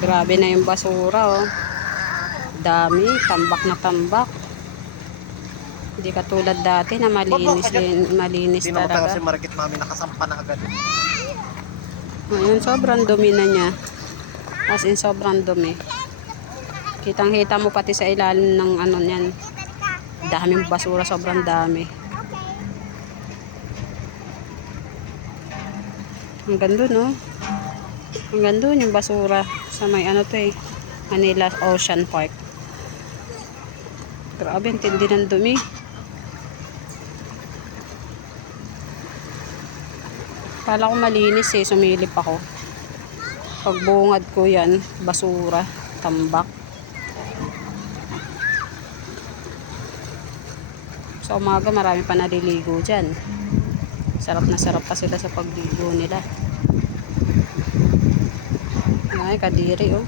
Grabe na yung basura, oh. Dami, tambak na tambak. Hindi katulad dati na malinis din, malinis Hindi na matangas talaga. yung market namin, nakasampa na agad. Ngayon, sobrang dumi na niya. As in, sobrang dumi. Kitang-kita mo pati sa ilalim ng ano niyan. Daming basura, sobrang dami. Hanggang dun, no? Hanggang dun yung basura sa may ano to eh. Manila Ocean Park. Grabe, ang tindi ng dumi. Kala ko malinis eh, sumilip ako. Pagbungad ko yan, basura, tambak. Sa umaga marami pa naliligo dyan. Sarap na sarap pa sila sa pagligo nila. Ay, kadiri oh.